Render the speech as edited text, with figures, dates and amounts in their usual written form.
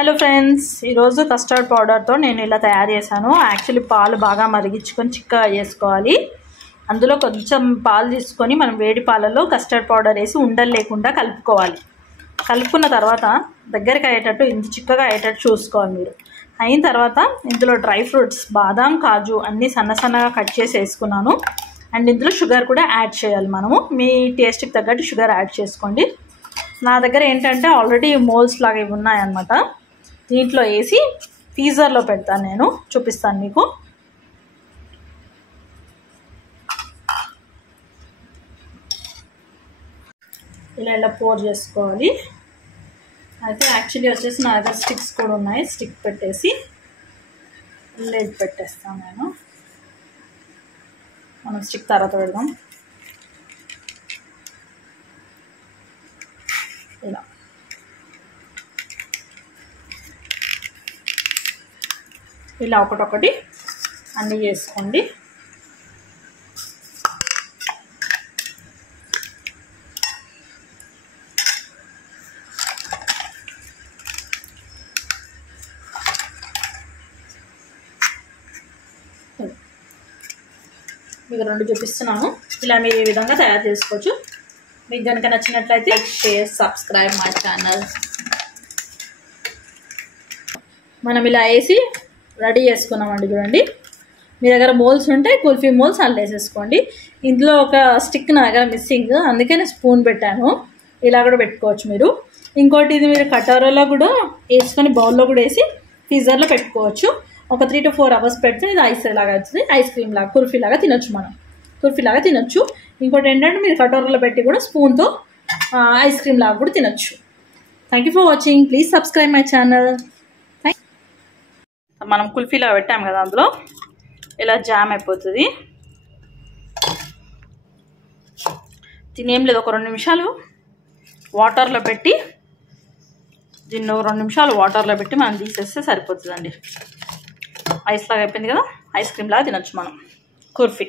Hello friends, ఈరోజు custard పౌడర్తో నేను ఇలా తయారు చేశాను. యాక్చువల్లీ పాలు బాగా మరిగించుకొని చిక్కగా చేసుకోవాలి. అందులో కొంచెం పాలు తీసుకొని మనం వేడి పాలలో కస్టర్డ్ పౌడర్ వేసి ఉండలు లేకుండా కలుపుకోవాలి. కలుపుకున్న తర్వాత దగ్గరికి అయ్యేటట్టు ఇంత చిక్కగా అయ్యేటట్టు చూసుకోవాలి మీరు. అయిన తర్వాత ఇందులో డ్రై ఫ్రూట్స్ బాదాం, కాజు అన్నీ సన్నగా కట్ చేసి వేసుకున్నాను. అండ్ ఇందులో షుగర్ కూడా యాడ్ చేయాలి. మనము మీ టేస్ట్కి తగ్గట్టు షుగర్ యాడ్ చేసుకోండి. నా దగ్గర ఏంటంటే ఆల్రెడీ మోల్స్ లాగా ఇవి ఉన్నాయన్నమాట. దీంట్లో వేసి ఫ్రీజర్లో పెడతాను. నేను చూపిస్తాను మీకు. ఇలా పోర్ చేసుకోవాలి. అయితే యాక్చువల్లీ వచ్చేసి నా దగ్గర స్టిక్స్ కూడా ఉన్నాయి. స్టిక్ పెట్టేసి లెడ్ పెట్టేస్తాను నేను. మనం స్టిక్ తర్వాత పెడదాం. ఇలా ఒకటొకటి అన్నీ చేసుకోండి. మీకు రెండు చూపిస్తున్నాను. ఇలా మీరు ఈ విధంగా తయారు చేసుకోవచ్చు. మీకు కనుక నచ్చినట్లయితే షేర్, సబ్స్క్రైబ్ మై ఛానల్. మనం ఇలా వేసి రెడీ చేసుకున్నామండి. చూడండి, మీ దగ్గర మోల్స్ ఉంటే కుల్ఫీ మోల్స్ అలా వేసేసుకోండి. ఇందులో ఒక స్టిక్ నా దగ్గర మిస్సింగ్, అందుకే నేను స్పూన్ పెట్టాను. ఇలా కూడా పెట్టుకోవచ్చు మీరు. ఇంకోటి ఇది మీరు కటారోలో కూడా వేసుకొని బౌల్లో కూడా వేసి ఫ్రీజర్లో పెట్టుకోవచ్చు. ఒక 3 to 4 hours పెడితే ఇది ఐస్ లాగా అవుతుంది. ఐస్ క్రీమ్ లాగా కుల్ఫీ లాగా తినొచ్చు. మనం కుల్ఫీ లాగా తినొచ్చు. ఇంకోటి ఏంటంటే మీరు కటోరలో పెట్టి కూడా స్పూన్తో ఐస్ క్రీమ్ లాగా కూడా తినొచ్చు. Thank you for watching. Please subscribe my channel. మనం కుల్ఫీలా పెట్టాం కదా, అందులో ఇలా జామ్ అయిపోతుంది. తినేం లేదు, ఒక 2 నిమిషాలు వాటర్లో పెట్టి దీన్ని 2 నిమిషాలు వాటర్లో పెట్టి మనం తీసేస్తే సరిపోతుందండి. ఐస్ లాగా అయిపోయింది కదా, ఐస్ క్రీమ్ లాగా తినొచ్చు మనం కుల్ఫీ.